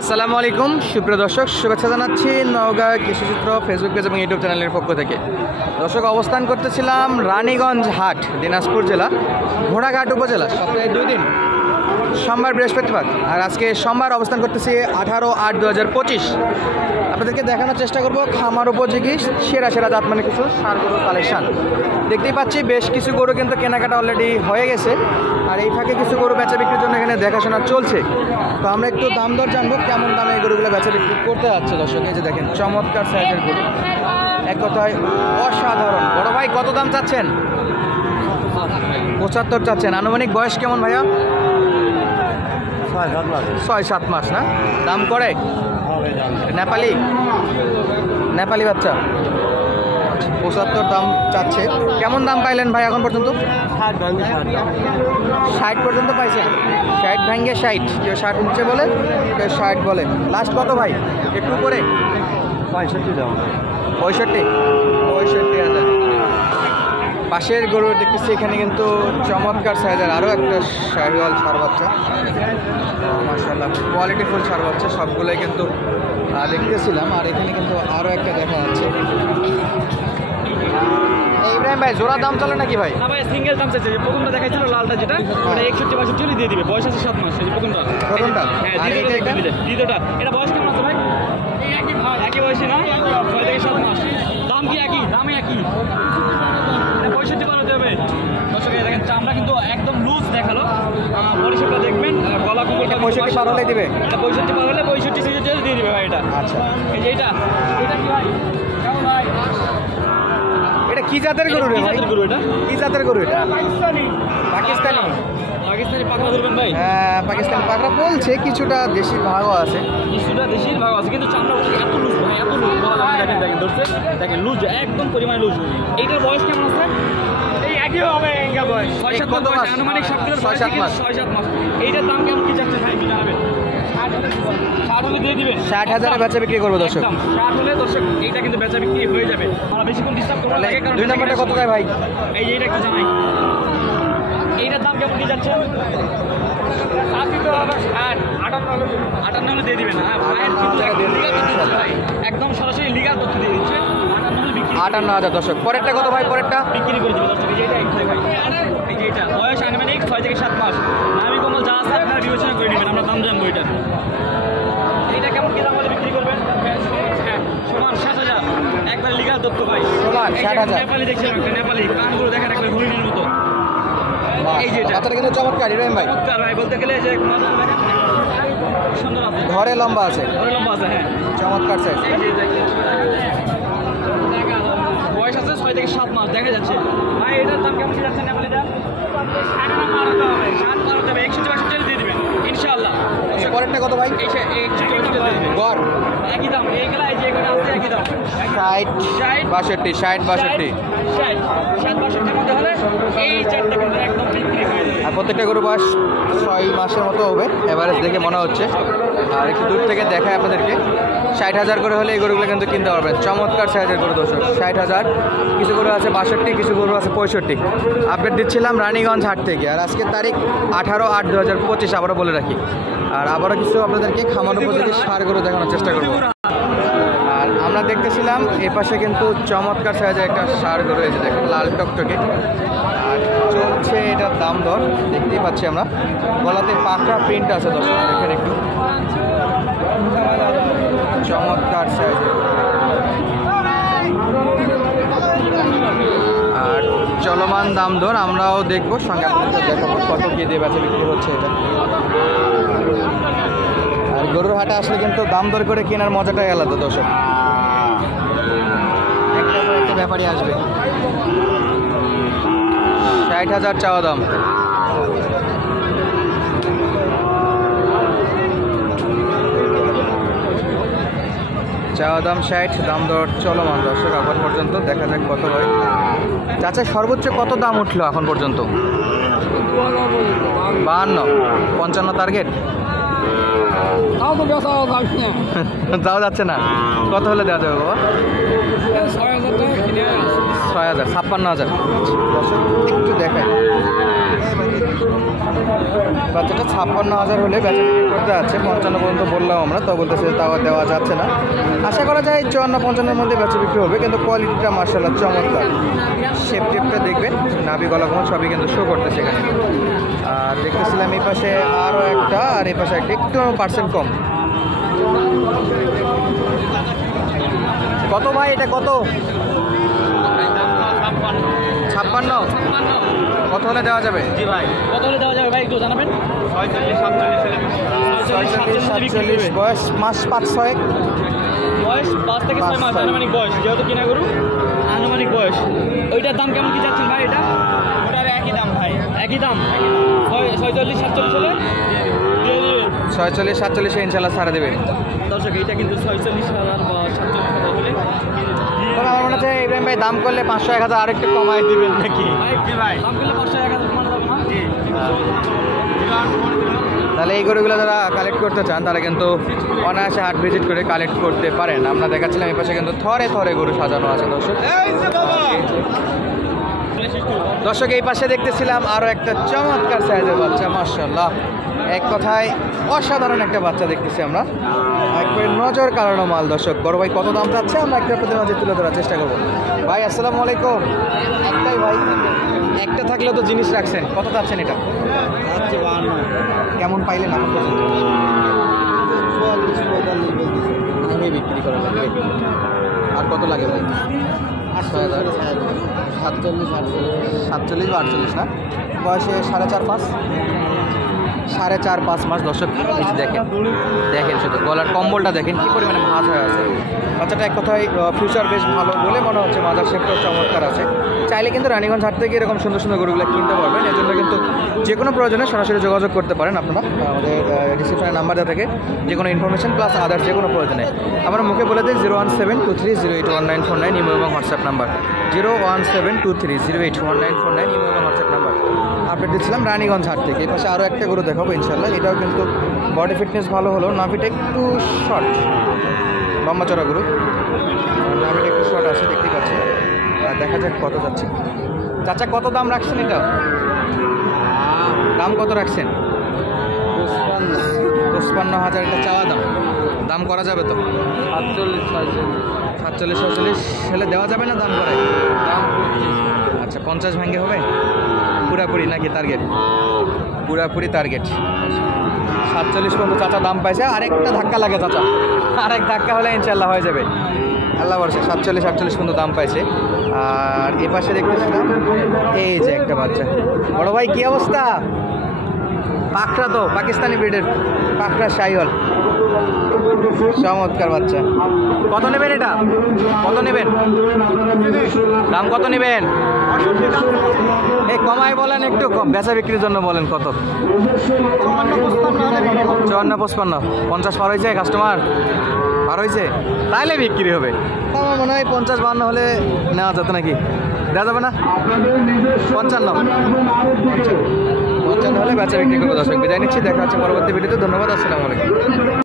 আসসালামু আলাইকুম সুপ্রিয় দর্শক, শুভেচ্ছা জানাচ্ছি নওগাঁ কৃষিচিত্র ফেসবুক পেজ এবং ইউটিউব চ্যানেলের পক্ষ থেকে। দর্শক, অবস্থান করতেছিলাম রানীগঞ্জ হাট, দিনাজপুর জেলা, ঘোড়াঘাট উপজেলা। সপ্তাহে 2 দিন, সোমবার বৃহস্পতিবার। আর আজকে সোমবার অবস্থান করতেছি 18/8/2025। আপনাদেরকে দেখানোর চেষ্টা করব খামার উপযোগী সেরা জাত মানে কিছু ষাঁড় গরুর কালেকশান। দেখতেই পাচ্ছি বেশ কিছু গরু কিন্তু কেনাকাটা অলরেডি হয়ে গেছে, আর এই ফাঁকে কিছু গরু বেচা বিক্রির জন্য এখানে দেখাশোনা চলছে। তো আমরা একটু দাম দর জানবো, কেমন দামে এই গরুগুলো বেচা বিক্রি করতে যাচ্ছে। দর্শক, এই যে দেখেন চমৎকার সাইজের গরু, এক কথায় অসাধারণ। বড় ভাই, কত দাম চাচ্ছেন? 75 চাচ্ছেন। আনুমানিক বয়স কেমন ভাইয়া? 6-7 মাস না? দাম করে নেপালি বাচ্চা। 75 দাম চাচ্ছে। কেমন দাম পাইলেন ভাই এখন পর্যন্ত? 60 পর্যন্ত পাইছেন। 60 ভাঙ্গে 60, কেউ 60 নিচে বলে, কেউ 60 বলে। লাস্ট কত ভাই? একটু করে 65 দাম। 65,000। পাশের গরু দেখতেছি এখানে কিন্তু চমৎকার সাইজের আরও একটা শাহিওয়াল ষাঁড় বাচ্চা। মাশাআল্লাহ, কোয়ালিটিফুল ষাঁড় বাচ্চা সবগুলোই কিন্তু দেখতেছিলাম। আর এখানে কিন্তু আরও একটা দেখা যাচ্ছে। ইব্রাহিম ভাই, জোড়া দাম চলে নাকি ভাই? না ভাই, সিঙ্গেল দাম চাইছে। প্রথমটা দেখাইছিল লালটা, যেটা ওটা 61-62 দিয়ে দিবে। বয়স আছে 7 মাস। এই প্রথমটা হ্যাঁ, দ্বিতীয়টা এটা বয়স কেমন আছে ভাই? একই বয়সী না? 6 থেকে 7 মাস। দাম কি একই? দামে একই। 65 পার হতে হবে। দর্শক, দেখেন চামড়া কিন্তু একদম লুজ দেখালো। পরিষেবা দেখবেন, গলা কুকুরটা 65 পার হলে দিবে। এটা 65 পার হলে 65 সিরিজে দিয়ে দিবে ভাই। এটা আচ্ছা, এই যে এটা কি ভাই? কেমন ভাই? এটা কি জাতের গরু রে ভাই? গরু এটা কি জাতের গরু এটা? পাকিস্তানি পাকড়া ধরবেন ভাই। হ্যাঁ, পাকিস্তানি পাকড়া বলছে, কিছুটা দেশি ভাগও আছে। কিছুটা দেশির ভাগ আছে, কিন্তু চামড়া এত লুজ ভাই, এত লুজ। দেখেন ধরছে, দেখেন লুজ, একদম পরিমাণে লুজ। এইটার বয়স কেমন আছে? এই একই হবে বয়স। 6-7 মাস আনুমানিক। সবগুলোর 6-7 মাস। 6-7 মাস। এইটার দাম কেমন কি যাচ্ছে ভাই? জানাবেন। 60 হলে দিয়ে দিবেন। 60,000 বেচা বিক্রি করবো দর্শক। 60 হলে দর্শক এইটা কিন্তু বেচা বিক্রি হয়ে যাবে। আমরা বেশিক্ষণ ডিস্টার্ব করবো না। 2 নম্বরটা কত যায় ভাই? এই যে এইটা একটু জানাই, এইটার দাম কেমন কি যাচ্ছে? 58 হলে দিয়ে দিবেন। ভাইয়ের কিন্তু ভাই একদম সরাসরি লিগাল তথ্য দিয়ে দিচ্ছে। 58 হলে বিক্রি। 58,000 দর্শক। পরেরটা কত ভাই? পরেরটা বিক্রি করে দেবে দর্শক। এই যে এটা ভাই, এই যে এটা বয়স আনুমানিক 6 থেকে 7 মাস। আমি কোমল যা আছে আপনারা বিবেচনা করে নেবেন। আমরা দাম জানবো এটার। এইটা কেমন কি দাম হলে বিক্রি করবেন? সমান 60,000। একবার লিগাল তথ্য ভাই। সমান 60,000। নেপালি দেখছিলাম, একটা নেপালি কানগুলো দেখেন একবার হরিণের মতো। এই যে এটা বাচ্চাটা কিন্তু চমৎকার ইব্রাহিম ভাই। চমৎকার ভাই, বলতে গেলে যে সুন্দর আছে, ধরে লম্বা আছে, ধরে লম্বা আছে। হ্যাঁ, চমৎকার সাইজ। বয়স আছে 6 থেকে 7 মাস দেখা যাচ্ছে ভাই। এটার দাম কেমন কি যাচ্ছে নেপালিটা? 60 পার হতে হবে। 61-62 দিয়ে দিবেন ইনশাআল্লাহ। পরেরটা কত ভাই? 61-62 দিয়ে দিবেন। গড় একই দাম। এইগুলা এই যে এখানে আছে একই দাম। 60-62। 60-62 মধ্যে হলে এই চারটা কিন্তু একদম বিক্রি হয়ে যাবে। আর প্রত্যেকটা গরু বয়স 6 মাসের মতো হবে এভারেজ দেখে মনে হচ্ছে। আর একটু দূর থেকে দেখায় আপনাদেরকে। 60,000 করে হলে এই গরুগুলো কিন্তু কিনতে পারবেন। চমৎকার সাইজের গরু দর্শক। 60,000। কিছু গরু আছে 62, কিছু গরু আছে 65। আপডেট দিচ্ছিলাম রানীগঞ্জ হাট থেকে। আর আজকের তারিখ 18/8/2025, আবারও বলে রাখি। আর আবারও কিছু আপনাদেরকে খামার উপযোগী ষাঁড় গরু দেখানোর চেষ্টা করবো। আর আমরা দেখতেছিলাম এ পাশে কিন্তু চমৎকার সাইজের একটা ষাঁড় গরু, এই যে দেখেন লাল টকটকে। আর চলছে এটার দাম দর, দেখতেই পাচ্ছি আমরা। গলাতে পাকড়া প্রিন্ট আছে দর্শক, দেখেন একটু চমৎকার সাইজের। আর চলমান দাম দর আমরাও দেখবো, সঙ্গে আপনাদের দেখাবো কত কি দিয়ে বেচা বিক্রি হচ্ছে এটা। আর গরুর হাটে আসলে কিন্তু দাম দর করে কেনার মজাটাই আলাদা দর্শক। একটা পর একটা ব্যাপারই আসবে। 60,000 চাওয়া দাম। চাওয়া দাম 60, দাম দর চলমান দর্শক এখন পর্যন্ত। দেখা যাক কত হয়। চাচা, সর্বোচ্চ কত দাম উঠলো এখন পর্যন্ত? 52, 55 টার্গেট। যাওয়া যাচ্ছে না। কত হলে দেওয়া যাবে বাবা? 6,000 টাকা কিনে 6,000, 56,000। দর্শক একটু দেখায়। বাচ্চাটা 56,000 হলে বেচা বিক্রি করতে আছে। 55 পর্যন্ত বললাম আমরা, তো বলতেছে তাও দেওয়া যাচ্ছে না। আশা করা যায় 54-55-এর মধ্যে বেচা বিক্রি হবে, কিন্তু কোয়ালিটিটা মার্শাল্লাহ চমৎকার। শেপ টেপটা দেখবেন, নাভি গলা কোন সবই কিন্তু শো করতেছে এখানে। আর দেখতেছিলাম এই পাশে আরও একটা, আর এই পাশে একটা একটু পার্সেন্ট কম। কত ভাই এটা কত? 56। কত হলে দেওয়া যাবে? জি ভাই, কত হলে দেওয়া যাবে ভাই একটু জানাবেন? 46-47 বয়স মাস 5-6, বয়স 5 থেকে 6 মাস আনুমানিক বয়স, যেহেতু কিনা গরু আনুমানিক বয়স। ওইটার দাম কেমন কি যাচ্ছেন ভাই? এটা ওটার একই দাম ভাই, একই দাম 46-47 হলে 46-47 ইনশাল্লাহ ছাড়া দেবে। দর্শক এইটা কিন্তু 46,000 বা 47,000 হলে তবে আমার মনে হচ্ছে ইব্রাহিম ভাই দাম করলে 500-1000 আরেকটু কমাই দিবেন নাকি? ভাই দাম করলে 500-1000 কমানো যাবে না? তাহলে এই গরুগুলো যারা কালেক্ট করতে চান তারা কিন্তু অনায়াসে হাট ভিজিট করে কালেক্ট করতে পারেন। আমরা দেখাচ্ছিলাম এই পাশে কিন্তু থরে থরে গরু সাজানো আছে দর্শক। দর্শক এই পাশে দেখতেছিলাম আরও একটা চমৎকার সাইজের বাচ্চা, মাশাআল্লাহ, এক কথায় অসাধারণ একটা বাচ্চা দেখতেছি আমরা, একবারে নজর কাড়ানো মাল। দর্শক বড় ভাই কত দাম যাচ্ছে আমরা একটা প্রতি মাঝে তুলে ধরার চেষ্টা করবো। ভাই আসসালামু আলাইকুম। একটাই ভাই, একটা থাকলেও তো জিনিস রাখছেন, কত যাচ্ছেন এটা? কেমন পাইলেন এখন পর্যন্ত? আগে বিক্রি করা লাগবে। আর কত লাগে ভাই? 6,000, 47 বা 48 না? বয়সে 4.5-5, 4.5-5 মাস। দর্শক এই যে দেখেন, দেখেন শুধু গলার কম্বলটা দেখেন কী পরিমাণে ভাঁজ হয়ে আছে। বাচ্চাটা এক কথায় ফিউচার বেশ ভালো বলে মনে হচ্ছে, মাজার শেপটাও চমৎকার আছে। চাইলে কিন্তু রানীগঞ্জ হাট থেকে এরকম সুন্দর সুন্দর গরুগুলো কিনতে পারবেন। এর জন্য কিন্তু যে কোনো প্রয়োজনে সরাসরি যোগাযোগ করতে পারেন আপনারা। আমাদের ডিসক্রিপশনের নাম্বার দেওয়া থাকে, যে কোনো ইনফরমেশন প্লাস আদার্স যে কোনো প্রয়োজনে। আমরা মুখে বলে দিই 01723081949 ইমো এবং হোয়াটসঅ্যাপ নাম্বার, 01723081949 ইমো এবং হোয়াটসঅ্যাপ নাম্বার। আপডেট দিচ্ছিলাম রানীগঞ্জ হাট থেকে। এই পাশে আরও একটা গরু দেখাবো ইনশাল্লাহ। এটাও কিন্তু বডি ফিটনেস ভালো হলো, নাভিটা একটু শর্ট, লম্বা চড়া গরু, নাভিটা একটু শর্ট আছে দেখতেই পাচ্ছি। আর দেখা যাক কত যাচ্ছে। চাচা কত দাম রাখছেন এটা? দাম কত রাখছেন? 55,000 এটা চাওয়া দাম। দাম করা যাবে তো? 47-48 হলে দেওয়া যাবে না? দাম করায় দাম। আচ্ছা 50 ভেঙে হবে পুরাপুরি নাকি টার্গেট? পুরাপুরি টার্গেট 47 পর্যন্ত চাচা দাম পাইছে। আরেকটা ধাক্কা লাগে চাচা, আরেক ধাক্কা হলে ইনশাল্লাহ হয়ে যাবে, আল্লাহ বর্ষে। 47-48 পর্যন্ত দাম পাইছে। আর এ পাশে দেখতেছিলাম এই যে একটা বাচ্চা। বড় ভাই কী অবস্থা? পাকড়া তো পাকিস্তানি ব্রিডের পাকড়া শাহিওয়াল, চমৎকার বাচ্চা। কত নেবেন এটা? কত নেবেন? দাম কত নেবেন? এই কমাই বলেন, একটু কম বেচা বিক্রির জন্য বলেন কত? 54-55, 50 পার হয়েছে? কাস্টমার পার হয়েছে? তাইলে বিক্রি হবে। আমার মনে হয় 50-52 হলে নেওয়া যেত নাকি? দেওয়া যাবে না? 55 হলে বেচা বিক্রি করবো। দর্শক বিদায় নিচ্ছি, দেখা হচ্ছে পরবর্তী ভিডিওতে। ধন্যবাদ, আসসালামু আলাইকুম।